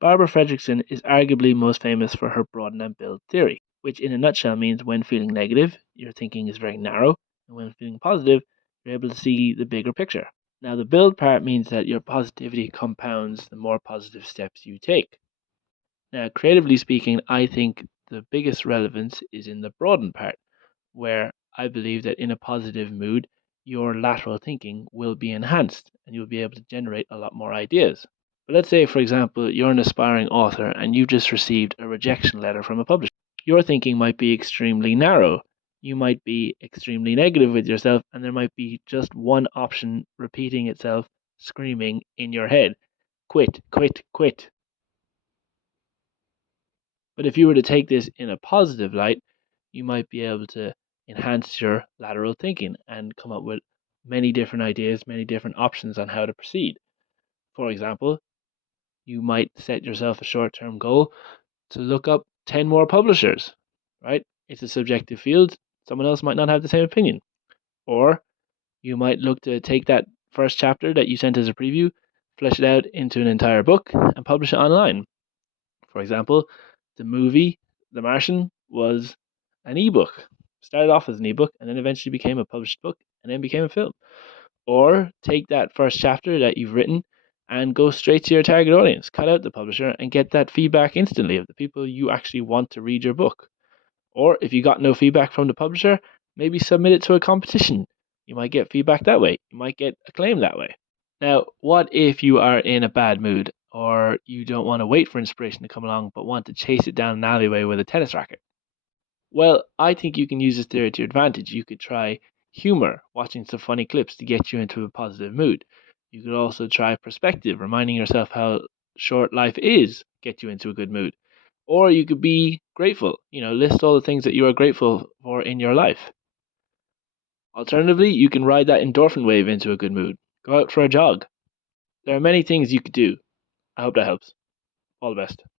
Barbara Frederickson is arguably most famous for her Broaden and Build theory, which in a nutshell means when feeling negative, your thinking is very narrow, and when feeling positive, you're able to see the bigger picture. Now, the build part means that your positivity compounds the more positive steps you take. Now, creatively speaking, I think the biggest relevance is in the broaden part, where I believe that in a positive mood, your lateral thinking will be enhanced and you'll be able to generate a lot more ideas. But let's say, for example, you're an aspiring author and you just received a rejection letter from a publisher. Your thinking might be extremely narrow. You might be extremely negative with yourself, and there might be just one option repeating itself, screaming in your head: quit, quit, quit. But if you were to take this in a positive light, you might be able to enhance your lateral thinking and come up with many different ideas, many different options on how to proceed. For example, you might set yourself a short term goal to look up 10 more publishers, right? It's a subjective field. Someone else might not have the same opinion. Or you might look to take that first chapter that you sent as a preview, flesh it out into an entire book, and publish it online. For example, the movie The Martian was an ebook. Started off as an ebook and then eventually became a published book and then became a film. Or take that first chapter that you've written and go straight to your target audience. Cut out the publisher and get that feedback instantly of the people you actually want to read your book. Or if you got no feedback from the publisher, maybe submit it to a competition. You might get feedback that way. You might get acclaim that way. Now, what if you are in a bad mood or you don't want to wait for inspiration to come along but want to chase it down an alleyway with a tennis racket? Well, I think you can use this theory to your advantage. You could try humor, watching some funny clips to get you into a positive mood. You could also try perspective, reminding yourself how short life is, get you into a good mood. Or you could be grateful, list all the things that you are grateful for in your life. Alternatively, you can ride that endorphin wave into a good mood. Go out for a jog. There are many things you could do. I hope that helps. All the best.